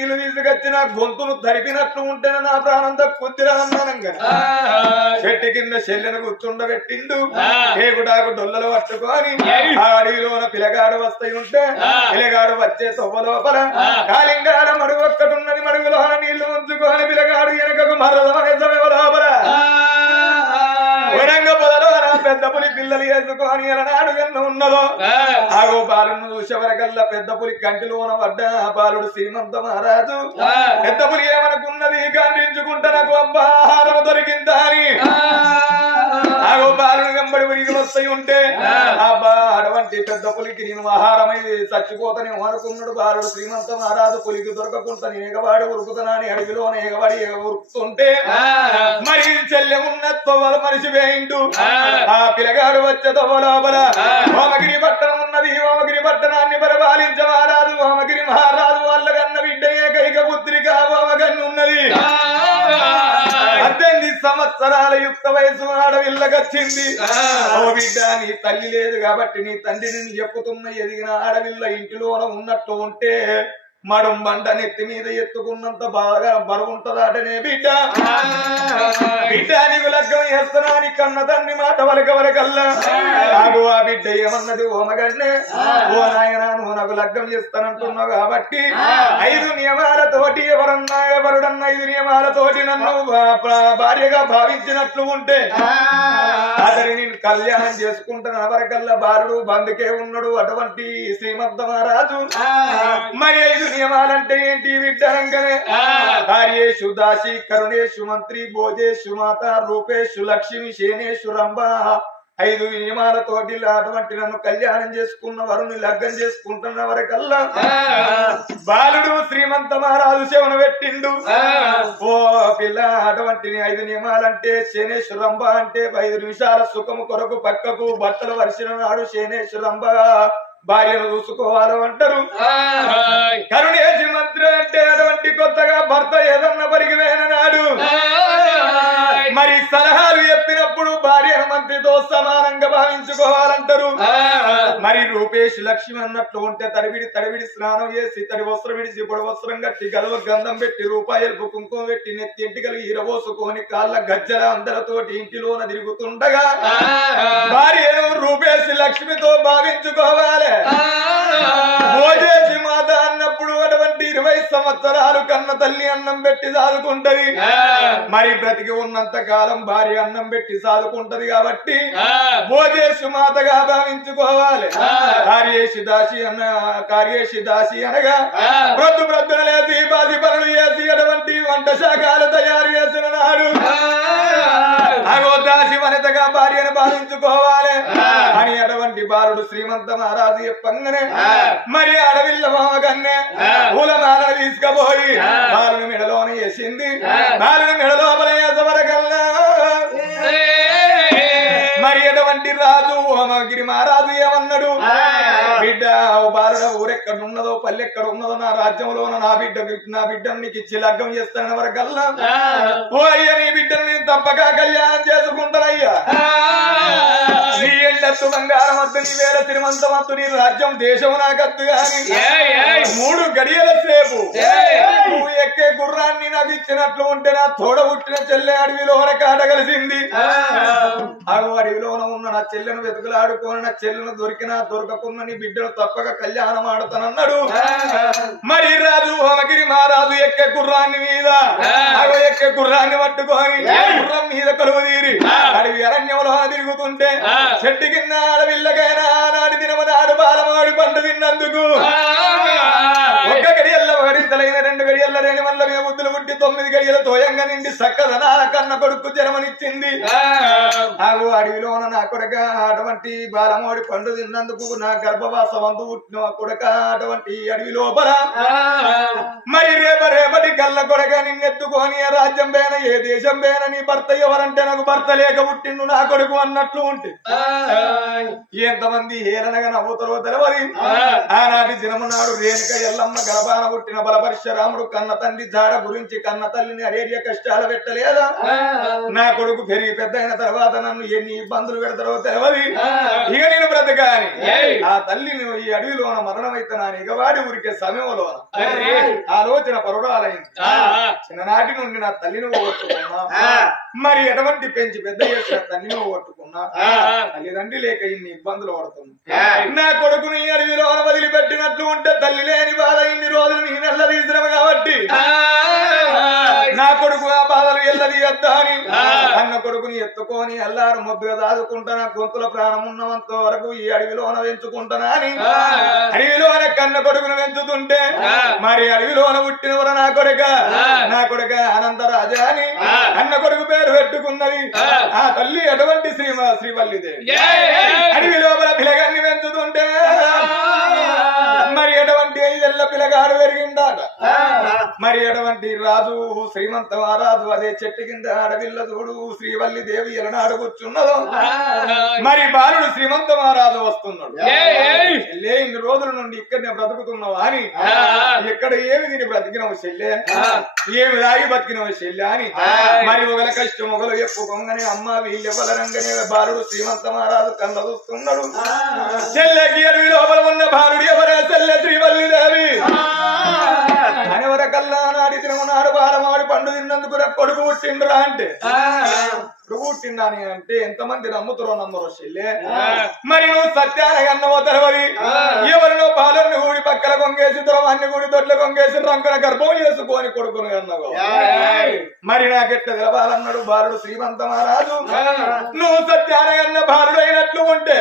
నీళ్ళు తీసుకొచ్చిన గొంతును తరిపినట్లు ఉంటే నా ప్రాణం తక్కుద్దిరా అన్నానంగా చెట్టు కింద చెల్లెను కూర్చుండబెట్టిండు ఏగుడాకు డొల్లలు పట్టుకొని అడవిలోన పిలగాడు వస్తాయి ఉంటే పిలగాడు వచ్చే తొవ్వ లోపల కాలింగాడ మడుగు ఒక్కటి ఉన్నది మడుగులోన నీళ్ళు ఉంచుకొని పిలగాడు వెనకకు మరలమనే పిల్లలు వేసుకొని ఎలనాడు ఎన్న ఉన్నదో? ఆగో బాలును చూసేవరకల్లా పెద్ద పులి కంటిలోన పడ్డ. ఆ బాలుడు శ్రీమంత మహారాజు. పెద్ద పులి ఏమనుకున్నది? ఖండించుకుంటా నాకు అబ్బా ఆహారం దొరికిందా అని. ఆగో బాలుని వెంబడి ఉరికి వస్తాయి ఉంటే అబ్బా అటువంటి పెద్ద పులికి నేను ఆహారమై చచ్చిపోతానే అనుకున్నాడు బాలుడు. శ్రీమంత మహారాజు పులికి దొరకకుండా నేను ఎగవాడి ఉరుకుతున్నా అని అడవిలోన ఎగవాడి ఎగ ఉరుకుతుంటే మరి చెల్లె ఉన్న తొవ్వల మనిషి వేయిండు ఆ పిల్లగాడు వచ్చే తొవ్వ లోపల హోమగిరి పట్టణం ఉన్నది. హోమగిరి పట్టణాన్ని పరిపాలించ మహారాజు హోమగిరి మహారాజు సంవత్సరాల యుక్త వయసు ఆడవిల్లకొచ్చింది ఓ బిడ్డ నీ తల్లి లేదు కాబట్టి నీ తండ్రిని నేను చెప్పుతున్న ఎదిగిన ఆడవిల్ల ఇంటిలోన ఉన్నట్టు ఉంటే మడం బండ నెత్తి మీద ఎత్తుకున్నంత బాగా బరువుంటదాటనే బిడ్డ. బిడ్డ నీకు లగ్గం చేస్తున్నా నీ కన్న తండ్రి మాట వలక వలకల్లా నాకు ఆ బిడ్డ ఏమన్నది ఓ మగన్నే ఓ నాయన నువ్వు నాకు లగ్గం చేస్తానంటున్నావు కాబట్టి ఐదు నియమాలతోటి ఎవరన్నా ఎవరుడన్నా ఐదు నియమాలతోటి నన్ను భార్యగా భావించినట్లు ఉంటే అతని నేను కళ్యాణం చేసుకుంటున్న వరకల్లా బాలుడు బందుకే ఉన్నాడు అటువంటి శ్రీమంత మహారాజు. మరి ఐదు నియమాలంటే ఏంటి విడ్డరంగనే కార్యేషు దాసి కరుణేషు మంత్రి భోజేషు మాత రూపేషు లక్ష్మి శేనేషు రంభ. ఐదు నియమాలతోటి అటువంటి నన్ను కళ్యాణం చేసుకున్న వరుని లగ్గం చేసుకుంటున్న వరకల్లా బాలుడు శ్రీమంత మహారాజు శవన పెట్టిండు. ఓ పిల్ల అటువంటి ఐదు నియమాలంటే శనేశ్వరంబ అంటే ఐదు నిమిషాల సుఖము కొరకు పక్కకు భర్తలు వరిసిన నాడు శనేశ్వరంబ భార్యను చూసుకోవాలి అంటారు కరుణేశి మంత్రి అంటే అటువంటి కొత్తగా భర్త ఏదన్నా పరిగివేన నాడు. మరి సలహాలు చెప్పినప్పుడు భార్యను మంత్రితో సమానంగా భావించుకోవాలంటారు. మరి రూపేష్ లక్ష్మి అన్నట్లు ఉంటే తడివిడి తడివిడి స్నానం చేసి తడి వస్త్రం విడిచి పొడి వస్త్రం కట్టి గలవ గంధం పెట్టి రూపాయలకు కుంకుమ పెట్టి నెత్తి ఇంటికలు ఈరబోసుకొని కాళ్ళ గజ్జల అందరితోటి ఇంటిలోన తిరుగుతుండగా భార్యను రూపేష్ లక్ష్మితో భావించుకోవాలి. మాత అన్నప్పుడు అటువంటి ఇరవై సంవత్సరాలు కన్న తల్లి అన్నం పెట్టి సాదుకుంటది. మరి బ్రతికి ఉన్నంత కాలం భార్య అన్నం పెట్టి సాదుకుంటది కాబట్టి భోజేసు మాతగా భావించుకోవాలి. కార్యేషి దాసి అన్న కార్యేషి దాసి అనగా ప్రొద్దు ప్రొద్దున లేచి వనితగా భార్యను భావించుకోవాలి అని అటువంటి బాలుడు శ్రీమంత మహారాజు చెప్పంగానే మరి అడవిల్ల మామకన్నే పూలమాల తీసుకుపోయి బాలుని మెడలోన వేసింది. బాలుని మెడలోపల వేసవరకల్లా. మరి ఎటువంటి రాజు హోమగిరి మహారాజు ఏమన్నాడు? బిడ్డ ఓ బాలుడ ఊరెక్కడ ఉన్నదో పల్లె ఎక్కడ ఉన్నదో నా రాజ్యంలోన నా బిడ్డ నా బిడ్డను నీకు ఇచ్చి లగ్గం చేస్తానని వరకల్లా ఓ అయ్యా నీ బిడ్డను నేను తప్పక కళ్యాణం చేసుకుంటానయ్యా. నీ ఎండత్తు బంగారం వద్దు నీ వేల తిరుమంతం వద్దు నీ రాజ్యం దేశం నాకద్దు గాని. మూడు గడియల సేపు నువ్వు ఎక్కే గుర్రాన్ని నాకు ఇచ్చినట్లు ఉంటే నా తోడ పుట్టిన చెల్లె అడవిలోన కాట కలిసింది. ఆగు అడవిలోన ఉన్న నా చెల్లెను వెతుకులాడుకొని నా చెల్లెను దొరికినా దొరకకున్న నీ బిడ్డను తప్పక కళ్యాణం ఆడుతానన్నాడు. మరి రాజు హోమగిరి మహారాజు ఎక్కే గుర్రాన్ని మీద ఎక్కే గుర్రాన్ని పట్టుకొని గుర్రం మీద కలువ తీరి అడవి అరణ్యంలో తిరుగుతుంటే చెట్టు కింద అడవిల్లకైనా ఆనాడు దినము నాడు బాలమాడి పండు తిన్నందుకు. ఒక్క గడితలైన రెండు గడియల్ల రేణి వల్ల మేము ముద్దులు పుట్టి తొమ్మిది గడియల తోయంగా నిండి సక్కదనాల కన్న కొడుకు జన్మనిచ్చింది. ఆగు అడవిలోన నా కొడక అటువంటి బాలమోడి పండు తిన్నందుకు నా గర్భవాస వంతు పుట్టిన కొడక అటువంటి అడవి లోపల మరి రేప రేపటి కళ్ళ కొడక నిన్నెత్తుకొని ఏ రాజ్యం పేన ఏ దేశం పేన నీ భర్త ఎవరంటే నాకు భర్త లేక పుట్టిండు నా కొడుకు అన్నట్లు ఉంటే. ఎంతమంది హేళనగా నవ్వుతారో తెలవది. ఆనాటి దినము నాడు రేణుక ఎల్లమ్మ గర్భాన పుట్టిన బలపరిశరాముడు కన్న తండ్రి జాడ గురించి కన్న తల్లిని అరేరియ కష్టాలు పెట్టలేదా? నా కొడుకు పెరిగి పెద్ద అయిన తర్వాత నన్ను ఎన్ని ఇబ్బందులు పెడతారో తెలియదు ఇక నేను బ్రతకాని. ఆ తల్లిని ఈ అడవిలోన మరణమైతున్నాను ఇక వాడి ఊరికే సమయంలోన అరే. ఆలోచన పరుడాలైంది. చిన్ననాటి నుండి నా తల్లిని ఓట్టుకున్నా మరి ఎటువంటి పెంచి పెద్ద చేసిన తల్లిని ఓట్టుకున్నా ఆ. తల్లిదండ్రి లేక ఇన్ని ఇబ్బందులు పడుతుంది. నా కొడుకుని అడవిలో వదిలిపెట్టినట్లు ఉంటే తల్లి లేని బాధ ఇన్ని రోజులు నీ నెల తీసినవి కాబట్టి నా కొడుకు ఆ బాధలు ఎల్లది ఎద్దా అని ఆ. అన్న కొడుకుని ఎత్తుకొని అల్లారు ముద్దుగా దాదుకుంటానా గొంతుల ప్రాణం ఉన్నంత వరకు ఈ అడవిలోన పెంచుకుంటానా అని. అడవిలోన కన్న కొడుకును పెంచుతుంటే. మరి అడవిలోన పుట్టినవర నా కొడుక. నా కొడుక అనంత రాజా అని. అన్న కొడుకు పేరు పెట్టుకున్నది ఆ. తల్లి అటువంటి శ్రీ శ్రీవల్లిదేవి. అడవి లోపల పిలగాన్ని పెంచుతుంటే ఐదెల్ల పిలగాడు పెరిగిందాట. మరి ఎటువంటి రాజు శ్రీమంత మహారాజు అదే చెట్టు కింద అడవిల్ల చూడు శ్రీవల్లి దేవి ఎలనాడు కూర్చున్నదో. మరి బాలుడు శ్రీమంత మహారాజు వస్తున్నాడు. చెల్లే ఇన్ని రోజుల నుండి ఇక్కడనే బ్రతుకుతున్నావు అని. ఇక్కడ ఏమి తిని బ్రతికినవు చెల్లె. ఏమి దాగి బతికినవు చెల్లె అని. మరి ఒకల కష్టం ఒకరు చెప్పుకోగానే అమ్మ వీళ్ళెవరంగానే బాలుడు శ్రీమంత మహారాజు కళ్ళ చూస్తున్నాడు. చెల్లెకి లోపల ఉన్న బాలుడు పుట్టిండ్రా అంటే. కొడుకు పుట్టిండాని అంటే ఎంతమంది నమ్ముతారో నమ్మరో చెల్లె మరి నువ్వు సత్యాన అన్నవో తెలవది ఎవరినో బాలుని ఊడి పక్కల కొంగేసి అన్ని గుడి దొడ్ల కొంగేసి రంగుల గర్భం చేసుకొని కొడుకుని అన్నవో మరి నాకెట్ట తెలవాలన్నాడు బాలుడు శ్రీమంత మహారాజు? నువ్వు సత్యాన అన్న బాలుడు అయినట్లు ఉంటే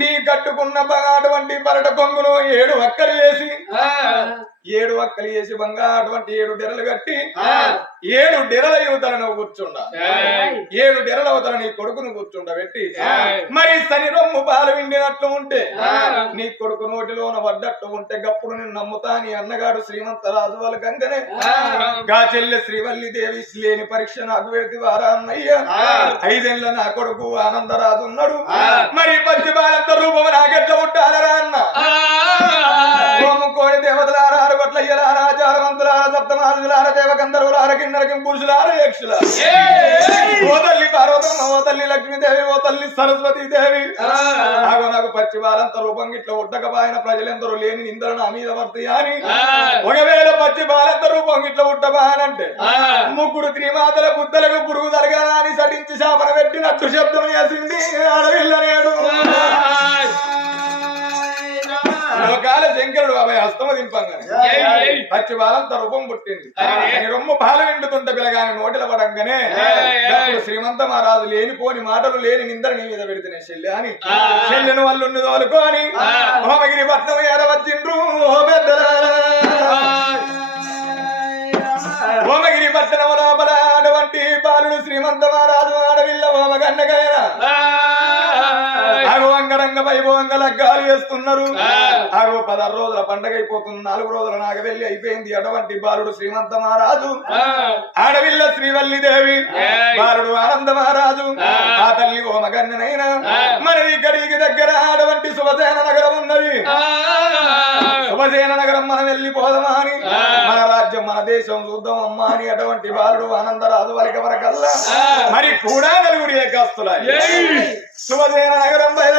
నీ కట్టుకున్న అటువంటి పరట కొంగును ఏడు వక్కలు వేసి ఏడు వక్కలు వేసి బంగా అటువంటి ఏడు డెరలు కట్టి ఏడు డెరల యువతల నువ్వు కూర్చుండ ఏడు డెరల అవతల నీ కొడుకును కూర్చుండబెట్టి. మరి సని రొమ్ము పాలు విండినట్లు ఉంటే. నీ కొడుకు నోటిలోన పడ్డట్టు ఉంటే గప్పుడు నేను నమ్ముతా నీ అన్నగాడు శ్రీమంత రాజు వాళ్ళ గంగనే. గా చెల్లె శ్రీవల్లి దేవి లేని పరీక్ష నాకు పెడితే వారా అన్నయ్య ఆ. ఐదేళ్ళ నా కొడుకు ఆనందరాజు ఉన్నాడు. మరి పచ్చి బాలంత రూపం నాకెట్లా ఉంటారా అన్న దేవతలారా అరగొట్లయ్యలారా ఆచారవంతులారా దేవగంధర్వులార యక్షులార ఓ తల్లి పార్వతమ్మ ఓ తల్లి లక్ష్మీదేవి ఓ తల్లి సరస్వతి దేవి. నాకు నాకు పచ్చి బాలంత రూపం ఇట్లా ఉట్టకపాయన ప్రజలెందరూ లేని నిందలు నా మీద పడతాయి అని. ఒకవేళ పచ్చి బాలంత రూపం ఇట్లా ఉట్టబానంటే ముగ్గురు త్రిమాతల బుద్ధలకు పురుగు తరగనా అని సటించి శాపన పెట్టినట్టు శబ్దం చేసింది ఆడవిల్లనేడు లోకాల శంకరుడు అభయ హస్తమ దింపంగానే పచ్చి బాలంత రూపం పుట్టింది రొమ్ము పాలు విండుతుంటే పిల్లగాని నోటిల పడంగానే. అప్పుడు శ్రీమంత మహారాజు లేనిపోని మాటలు లేని నిందర నీ మీద పెడితేనే చెల్లె అని. చెల్లెను వాళ్ళు తోలుకొని. హోమగిరి పట్నం పెద్దలారా. హోమగిరి పట్టణం లోపల అటువంటి బాలుడు శ్రీమంత మహారాజు ఆడవిల్ల హోమగన్నగైన వైభవంగ లగ్గాలు వేస్తున్నారు. ఆగో పదహారు రోజుల పండగ అయిపోతుంది నాలుగు రోజుల నాగవెల్లి అయిపోయింది అటువంటి బాలుడు శ్రీమంత మహారాజు ఆడవిల్ల శ్రీవల్లి దేవి. బాలుడు ఆనంద మహారాజు ఆ. తల్లి హోమగన్ననైనా ఆ. మనది ఇక్కడికి దగ్గర అటువంటి శుభసేన నగరం ఉన్నది శుభసేన నగరం మనం వెళ్ళిపోదామా అని. మన రాజ్యం మన దేశం చూద్దాం అమ్మా అని అటువంటి బాలుడు ఆనందరాజు వరక వరకల్లా. మరి కూడా నలుగురి ఏకాస్తులాయి ఏయ్. శుభసేన నగరం బయలుండ్రు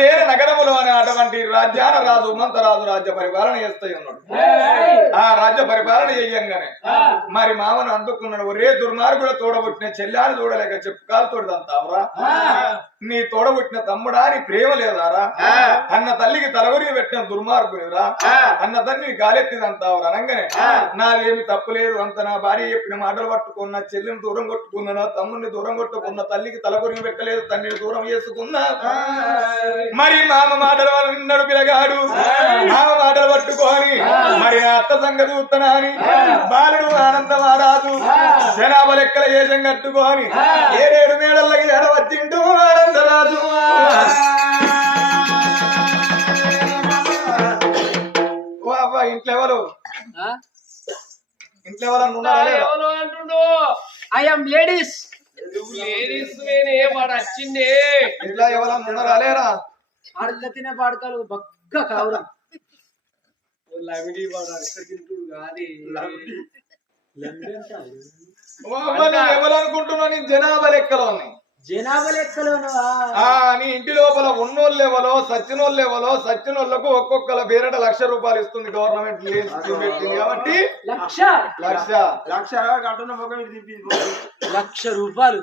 శుభసేన నగరములోని అటువంటి రాజ్యాన రాజు మంతరాజు రాజ్య పరిపాలన చేస్తాయి ఉన్నాడు. ఆ రాజ్య పరిపాలన చెయ్యంగానే మరి మామను అందుకున్నాడు. ఒరే దుర్మార్గుల తోడబుట్టిన చెల్లాని చూడలేక చెప్పు కాలుతోడు అంతావరా నీ తోడబుట్టిన తమ్ముడా అని ప్రేమ లేదారా? అన్న తల్లికి తలవరి పెట్టిన దుర్మార్గునిరా అన్న తల్లిని గాలెత్తిదంతావరా? అనగానే నాదేమి తప్పు లేదు అంత నా భార్య చెప్పిన మాటలు పట్టుకున్న చెల్లిని దూరం కొట్టుకున్నా తమ్ముడిని దూరం కొట్టుకున్న తల్లికి తలకొరి పెట్టలేదు తండ్రిని దూరం చేసుకున్నా. మరి మామ మాటలు విన్నాడు పిల్లగాడు మామ మాటలు పట్టుకొని మరి అత్త సంగతి అని బాలుడు ఆనందమారాజు జనాభా లెక్కల ఏషం కట్టుకొని ఏడేడు మేడల్లకి ఎడవచ్చిండు ఆనందరాజు. ఇంట్లో ఎవరు ఇంట్లో ఎవరన్నా ఉన్నారా అంటుండు? ఐ am లేడీస్ నువ్వు లేడీస్ వేనే వాడు వచ్చిండే ఇంట్లో ఎవరన్నా ఉన్నారా లేరా ఆడక తినే పాడకాలు బగ్గ కావురా. లమిడి వాడు అక్కడ తింటుడు కాదు ఎవరనుకుంటున్నావు నీ జనాభా లెక్కలో ఉన్నాయి జనాభా లెక్కలోనవా ఆ నీ ఇంటి లోపల ఉన్నోళ్ళు లెవలో సచ్చినోళ్ళు లెవలో సచ్చినోళ్ళకు ఒక్కొక్కల బేరట లక్ష రూపాయలు ఇస్తుంది గవర్నమెంట్ పెట్టింది కాబట్టి లక్ష లక్ష లక్ష కట్టున్న రూపాయలు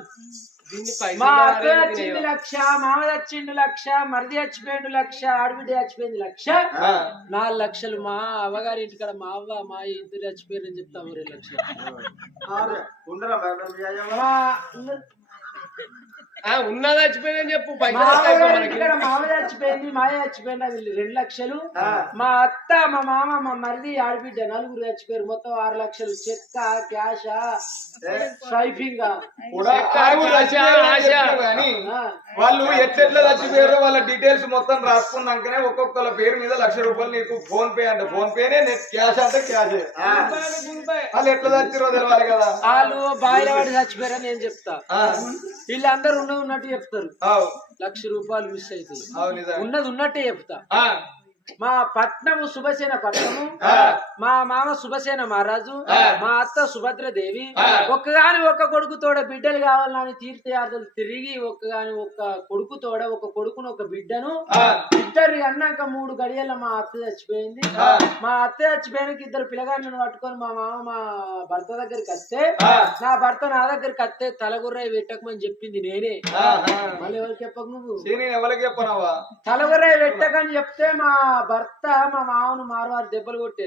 మా అత్త వచ్చింది లక్ష మామ వచ్చిండు లక్ష మరిది చచ్చిపోయిండు లక్ష ఆడబిడ్డ చచ్చిపోయింది లక్ష. నాలుగు లక్షలు మా అవ్వగారి ఇంటికాడ మా అవ్వ మా ఇద్దరు చచ్చిపోయారని చెప్తా మూడు లక్షలు ఉన్నది చచ్చిపోయిందని చెప్పు. మామ చచ్చిపోయింది మాయ చచ్చిపోయింది అది రెండు లక్షలు. మా అత్త మా మామ మా మరిది ఆడబిడ్డ నలుగురు చచ్చిపోయారు. మొత్తం ఆరు లక్షలు. చెక్క క్యాష్ స్వైపింగ్. వాళ్ళు ఎట్లెట్లా చచ్చిపోయారో వాళ్ళ డీటెయిల్స్ మొత్తం రాసుకున్నాకనే ఒక్కొక్కల పేరు మీద లక్ష రూపాయలు నీకు ఫోన్ పే అంటే. ఫోన్ పేనే నెట్ క్యాష్ అంటే క్యాష్. వాళ్ళు ఎట్లా చచ్చిరో తెలవాలి కదా. వాళ్ళు బాయిల వాడి చచ్చిపోయారని నేను చెప్తా. వీళ్ళందరూ ఉన్న ఉన్నట్టు చెప్తారు. లక్ష రూపాయలు మిస్ అవుతాయి. ఉన్నది ఉన్నట్టే చెప్తా. మా పట్నము శుభసేన పట్నము. మా మామ శుభసేన మహారాజు. మా అత్త సుభద్రదేవి. ఒక్కగాని ఒక్క కొడుకు తోడ బిడ్డలు కావాలని తీర్థయాత్రలు తిరిగి ఒక్కగాని ఒక్క కొడుకు తోడ ఒక కొడుకును ఒక బిడ్డను. ఇద్దరు అన్నాక మూడు గడియల మా అత్త చచ్చిపోయింది. మా అత్త చచ్చిపోయినాక ఇద్దరు పిల్లగాళ్ళను పట్టుకొని మా మామ మా భర్త దగ్గరికి వస్తే. నా భర్త నా దగ్గరికి వస్తే తలగుర్రాయి పెట్టకమని చెప్పింది నేనే. మళ్ళీ ఎవరికి చెప్పకు నువ్వు తలగుర్రాయి పెట్టకని చెప్తే మా భర్త మా మామను మారువారు దెబ్బలు కొట్టి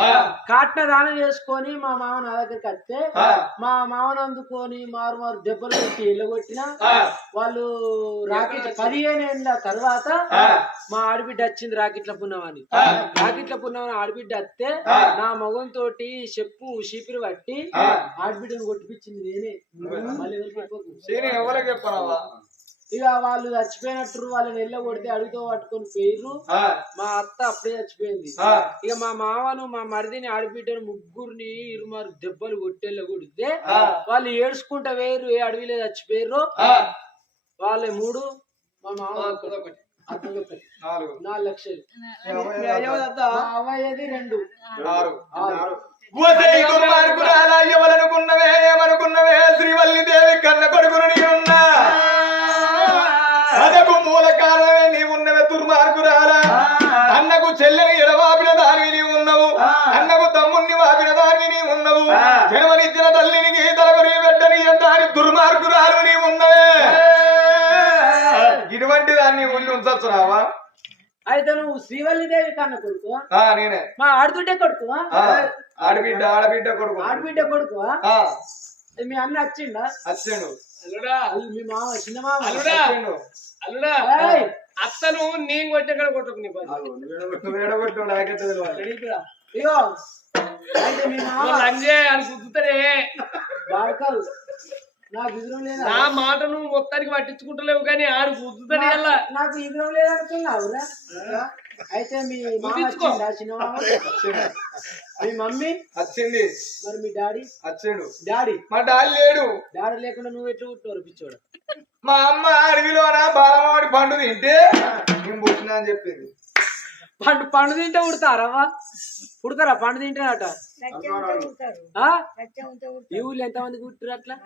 ఆ. కాట్న దానం చేసుకొని మా మామ నా దగ్గరికి వస్తే. మా మామను అందుకొని మారు మారు దెబ్బలు కొట్టి ఎల్లగొట్టిన ఆ. వాళ్ళు రాకెట్ పదిహేను ఏళ్ళ తర్వాత. మా ఆడబిడ్డ వచ్చింది రాకెట్ల పున్నమని ఆ. రాకెట్ల పున్నమని ఆడబిడ్డ వస్తే. నా మగం తోటి చెప్పు చీపిరి పట్టి. ఆడబిడ్డను కొట్టిపించింది నేనే మళ్ళీ ఎవరికి. ఇక వాళ్ళు చచ్చిపోయినట్టు వాళ్ళని ఎల్ల కొడితే అడుగుతో పట్టుకొని పోయిర్రు. ఆ, మా అత్త అప్పుడే చచ్చిపోయింది. ఆ. ఇక మా మామను మా మరిదిని ఆడబిడ్డను ముగ్గురిని ఇరుమారు దెబ్బలు కొట్టేళ్ళ కొడితే ఆ. వాళ్ళు ఏడ్చుకుంటా వేరు ఏ అడవిలో చచ్చిపోయారు ఆ. వాళ్ళ మూడు మా మామ ఒకటి. నాలుగు. లక్షలు. అవ్వయ్యది రెండు. ఎవరనుకున్నవే ఏమనుకున్నవే? శ్రీవల్లి దేవి కన్న ఇటువంటి దాన్ని ఉండి ఉంచొచ్చునావా అయితే నువ్వు శ్రీవల్లి దేవి కన్న కొడుకు? నేనే. మా ఆడబిడ్డ కొడుకు? ఆడబిడ్డ ఆడబిడ్డ కొడుకు. ఆడబిడ్డ కొడుకు? మీ అన్న వచ్చిండా వచ్చిండు అల్లుడా. మీ మామ చిన్న మామ? అల్లుడా. అల్లుడా. అత్తను నేను కొట్టే కొట్టకు నీ. ఇగో అయితే మీ మామ లంజే అని గుర్తుతారే వాడకాలు నా మాట నువ్వు మొత్తానికి పట్టించుకుంటలేవు కానీ ఆడు గుర్తుతాడు ఎలా నాకు- ఎదురు లేదనుకున్నావురా అయితే మీ మామ మామ? మీ మమ్మీ? వచ్చింది మరి మీ డాడీ? వచ్చిండు డాడీ? మా డాడీ లేడు. డాడీ లేకుండా నువ్వు ఎట్లా పుట్టినవారు పిచ్చోడు? మా అమ్మ అడవిలోన? బాలమాడి పండు తింటే నేను పుట్టినా అని చెప్పింది. పండు పండు తింటే ఉడతారవ్వా పుడతారా పండు తింటేనట ఆ? ఈ ఊళ్ళో ఎంతమంది పుట్టారు అట్లా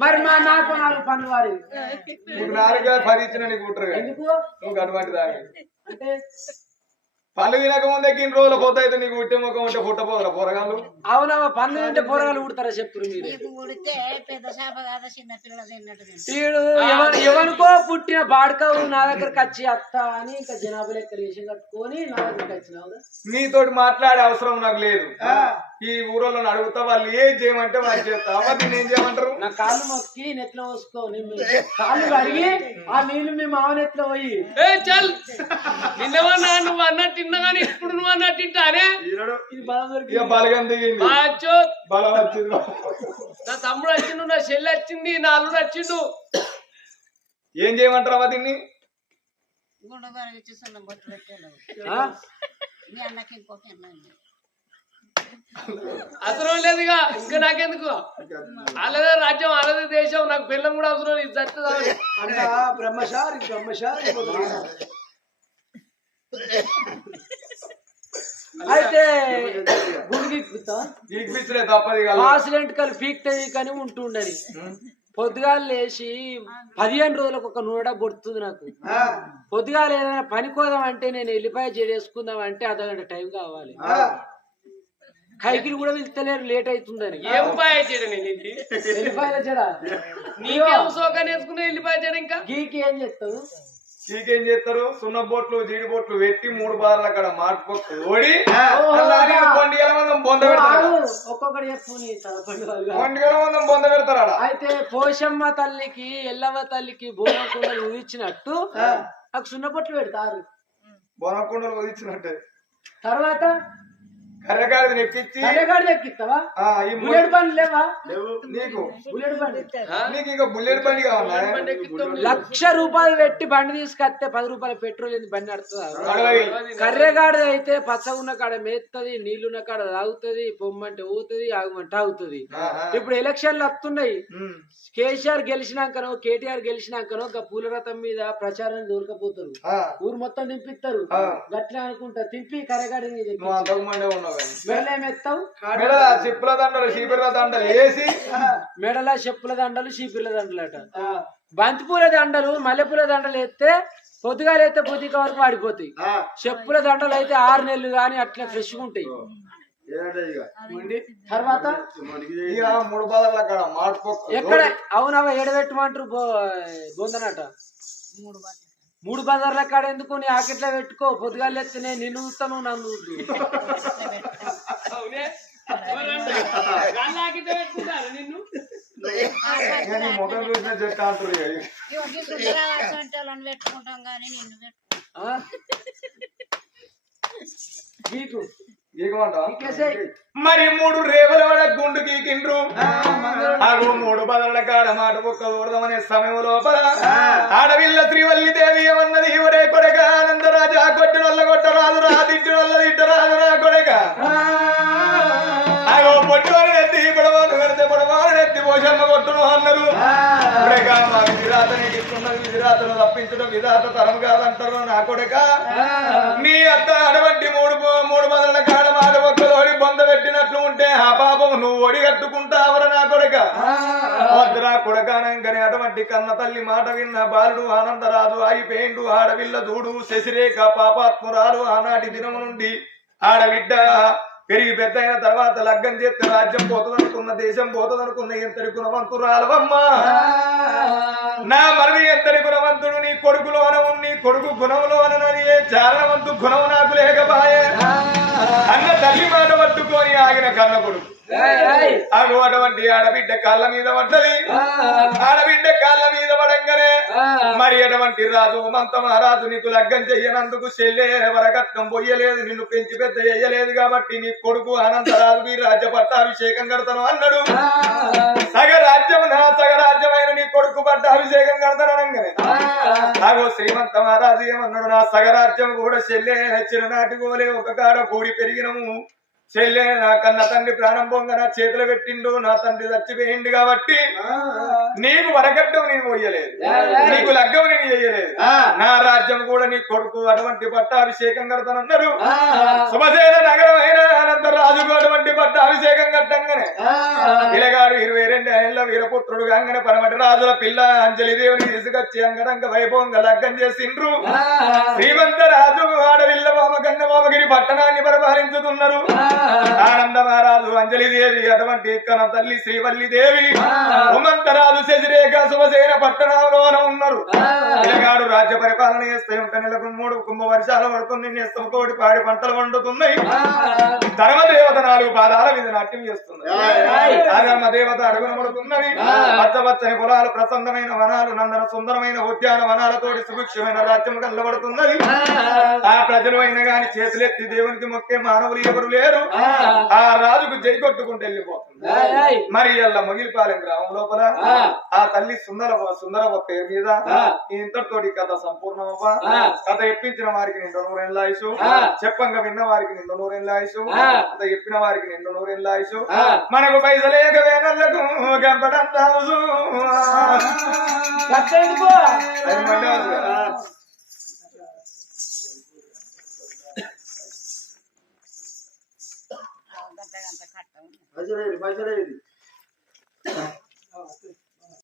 మరి మా నాకు నాలుగు పండ్లు వారి నీకు పుట్టరు ఎందుకు? నువ్వు అటువంటి దాని అంటే పళ్ళు తినక ముందే ఇన్ని రోజులు పోతే అయితే నీకు పుట్టే ముఖం ఉంటే పుట్టపోదురా పోరగాళ్ళు? అవునమ్మా పండ్లు తింటే పొరగాలు ఉడతారా చెప్తున్నారు మీరు? ఎవరికో పుట్టిన బాడకవు నా దగ్గరకు వచ్చి అత్త అని ఇంకా జనాభా లెక్క వేషం కట్టుకొని నా దగ్గరకు వచ్చినావు నీతోటి మాట్లాడే అవసరం నాకు లేదు. ఈ ఊరోళ్ళని అడుగుతా వాళ్ళు ఏం చేయమంటే వాళ్ళు చేస్తా అవ్వ దీన్ని ఏం చేయమంటారు? నా కాళ్ళు మొక్కి నెట్లో పోసుకో నేను కాళ్ళు కడిగి ఆ నీళ్ళు మీ మామ నెట్లో పోయి. నిన్నవన్నా నువ్వు అన్నట్టు తిన్నా కానీ ఇప్పుడు నువ్వు అన్నట్టు తింటానే ఇది నా తమ్ముడు వచ్చిండు నా చెల్లి వచ్చింది నా అల్లుడు వచ్చిండు. ఏం చేయమంటారు దీన్ని. అవసరం లేదుగా ఇంకా నాకెందుకు? అలాదే రాజ్యం అలాదే దేశం నాకు పిల్లం కూడా అవసరం అన్న బ్రహ్మచారి బ్రహ్మచారి. అయితే జీకిపిస్తులే తప్పది పాసిలెంట్కలు పీక్తది కానీ ఉంటుండని పొద్దుగాల లేచి పదిహేను రోజులకు ఒక నూనె పొడుతుంది నాకు. పొద్దుగాల ఏదైనా పని కోదాం అంటే నేను వెళ్ళిపోయి చేసుకుందాం అంటే అర్ధగంట టైం కావాలి. కైకిలు కూడా వెళ్తలేరు లేట్ అవుతుందని ఏం పాయ చేయడం నేను ఇది వెళ్ళిపోయిన జడ. నీకేం సోకా నేర్చుకుని వెళ్ళిపోయా చేయడం ఇంకా? గీకి ఏం చెప్తావు చీకేం చేస్తారు? సున్న బొట్లు జీడి బొట్లు పెట్టి మూడు బార్లు అక్కడ ఓడి అలాగే కొండిగల మందం బొంద పెడతారు ఒక్కొక్కటి. కొండిగల మందం బొంద పెడతారు అయితే పోషమ్మ తల్లికి ఎల్లమ్మ తల్లికి బోనం కుండలు ఊదిచ్చినట్టు నాకు సున్నపొట్లు పెడతారు. బొనకుండలు వదిలిచ్చినట్టే తర్వాత కర్రగాడిని ఎక్కించి కర్రెగాడి ఎక్కిస్తావా బుల్లెట్ బండి లేవా? నీకు? బుల్లెట్ బండి నీకు ఇంకా బుల్లెట్ బండి కావాలా? లక్ష రూపాయలు పెట్టి బండి తీసుకొస్తే పది రూపాయల పెట్రోల్ ఎందుకు బండి నడుతుందా అడవి. కర్రెగాడి అయితే పచ్చగా ఉన్న కాడ మేత్తది నీళ్ళున్న కాడ తాగుతుంది పొమ్మంటే ఊతుంది ఆగమంటే ఆగుతుంది. ఇప్పుడు ఎలక్షన్లు వస్తున్నాయి. కేసీఆర్ గెలిచినాకనో కేటీఆర్ గెలిచినాకనో ఒక పూల రథం మీద ప్రచారం దొరకపోతారు. ఊరు మొత్తం దింపిస్తారు. గట్లా అనుకుంటా. తింపి కరగాడి మీద నువ్వు అంతకు మండే ఉన్నావు కానీ మేళేమెత్తావు మెడ చిప్పుల దండలు చీపిర దండలు వేసి. మెడల చెప్పుల దండలు చీపిర్ల దండలట. బంతిపూల దండలు మల్లెపూల దండలు ఎత్తే పొద్దుగాలు ఎత్తే పొద్దుగా వరకు వాడిపోతాయి. చెప్పుల దండలు అయితే ఆరు నెలలు గాని అట్లా ఫ్రెష్గా ఉంటాయి. తర్వాత? ఇక మూడు బాధలు అక్కడ మాటుపోతుంది ఎక్కడ? అవునవ ఎడబెట్టమంటారు బో బొందనట. మూడు బాటలు మూడు బజార్ల కాడ ఎందుకు నీ ఆకెట్లో పెట్టుకో? పొద్దుగాలు ఎత్తే నేను నిన్ను చూస్తాను నన్ను నిన్ను పెట్టుకుంటాం కానీ నిన్ను ఆ? మరి మూడు రేవుల వడ గుండు గీకిండ్రు. అగో మూడు బదల కాడ మాట ఒక్క ఊరదమనే సమయం లోపల. ఆడవిల్ల శ్రీవల్లి దేవి ఏమన్నది? ఒరే కొడక. ఆనందరాజా కొట్టి నల్ల కొట్ట రాదు రా తిట్టు నల్ల తిట్ట రాదు రా కొడక అగో పొట్టుని నెత్తి పొడవాను కడితే పొడవాను నెత్తి పోషమ్మ కొట్టును అన్నారు. కొడక మా విధిరాత నీకు ఇస్తున్నది విధిరాతను తప్పించడం విధాత తరం కాదంటారు నా కొడక. నీ అత్త అడవంటి మూడు మూడు బదల కాడ మాట ఒక్కలోడి బొంద పెట్టినట్లు ఉంటే ఆ పాపం నువ్వు ఒడి కట్టుకుంటావర నా కొడక. వద్దురా కొడకానంకని అటువంటి కన్న తల్లి మాట విన్న బాలుడు ఆనందరాజు ఆగిపోయిండు. ఆడవిల్ల దూడు శశిరేఖ పాపాత్మురాలు ఆనాటి దినము నుండి ఆడబిడ్డ పెరిగి పెద్ద అయిన తర్వాత లగ్గం చేస్తే రాజ్యం పోతుందనుకున్న దేశం పోతుందనుకున్న ఎంతటి గుణవంతురాలవమ్మా? నా మరిది ఎంతటి గుణవంతుడు? నీ కొడుకులోన నీ కొడుకు గుణంలోనని ఏ చారణవంతు గుణం నాకు లేకపాయే అన్న తల్లి మాట పట్టుకొని ఆగిన కన్న కొడుకు అటువంటి ఆడబిడ్డ కాళ్ళ మీద పడ్డది. ఆడబిడ్డ కాళ్ళ మీద పడంగానే. మరి అటువంటి రాజు మంత మహారాజు నీకు లగ్గం చెయ్యనందుకు చెల్లె వరకట్నం పొయ్యలేదు నిన్ను పెంచి పెద్ద చెయ్యలేదు కాబట్టి నీ కొడుకు అనంతరాజుకి రాజ్య పట్టాభిషేకం కడతాను అన్నాడు. సగ రాజ్యం నా సగ రాజ్యమైన నీ కొడుకు పట్టాభిషేకం కడతాను అనగానే. నాగో శ్రీమంత మహారాజు ఏమన్నాడు నా సగరాజ్యం కూడా చెల్లె చిన్ననాటి గోలే ఒక కాడ కూడి పెరిగినము. చెల్లె నా కన్న తండ్రి ప్రాణం పొంగ నా చేతులు పెట్టిండు నా తండ్రి చచ్చిపోయిండు కాబట్టి నీకు వరకట్టం నేను పోయలేదు. నీకు లగ్గం నేను చేయలేదు. నా రాజ్యం కూడా నీ కొడుకు అటువంటి పట్టాభిషేకం కడతానన్నారు. శుభసేన నగరమైన అనంత రాజుకు అటువంటి పట్టాభిషేకం కట్టంగానే. పిల్లగాడు ఇరవై రెండు ఏళ్ళ వీరపుత్రుడు గంగన పరమటి రాజుల పిల్ల అంజలి దేవుని తీసుకొచ్చి అంగరంగ వైభవంగా లగ్గం చేసిండ్రు. శ్రీమంత రాజు ఆడవిల్ల వామ గంగ వామగిరి పట్టణాన్ని పరిపాలించుతున్నారు. ఆనంద అంజలిదేవి అటువంటి కన తల్లి శ్రీవల్లి దేవి ఉమంతరాజు శశిరేఖ శుభసేన పట్టణంలోన ఉన్నారు. పిల్లగాడు రాజ్య పరిపాలన చేస్తే ఉంటే నెలకు మూడు కుంభ వర్షాలు పడుతుంది నేస్తం కోటి పాడి పంటలు వండుతున్నాయి ధర్మదేవత నాలుగు పాదాల మీద నాట్యం చేస్తుంది ధర్మదేవత అడుగున పడుతున్నవి పచ్చ పచ్చని పొలాలు ప్రసన్నమైన వనాలు నందన సుందరమైన ఉద్యాన వనాలతోటి సుభిక్షమైన రాజ్యం కల్లబడుతున్నది ఆ ప్రజలు అయినా గాని చేతులెత్తి దేవునికి మొక్కే మానవులు ఎవరు లేరు. ఆ రాజుకు జై కొట్టుకుంటూ వెళ్ళిపోతుంది. మరి ఇలా మొగిలిపాలెం గ్రామం లోపల ఆ. తల్లి సుందరవ సుందరవ పేరు మీద. ఇంతటితోటి కథ సంపూర్ణమవ్వ. కథ ఎప్పించిన వారికి నిండు నూరేళ్ళ ఆయుషు ఆ. చెప్పంగా విన్న వారికి నిండు నూరేళ్ళ ఆయుషు ఆ. కథ చెప్పిన వారికి నిండు నూరేళ్ళ ఆయుషు ఆ. మనకు పైసలేక వేనల్లకు గంపడంత హౌసు. కట్టెందుకు? అది మళ్ళీ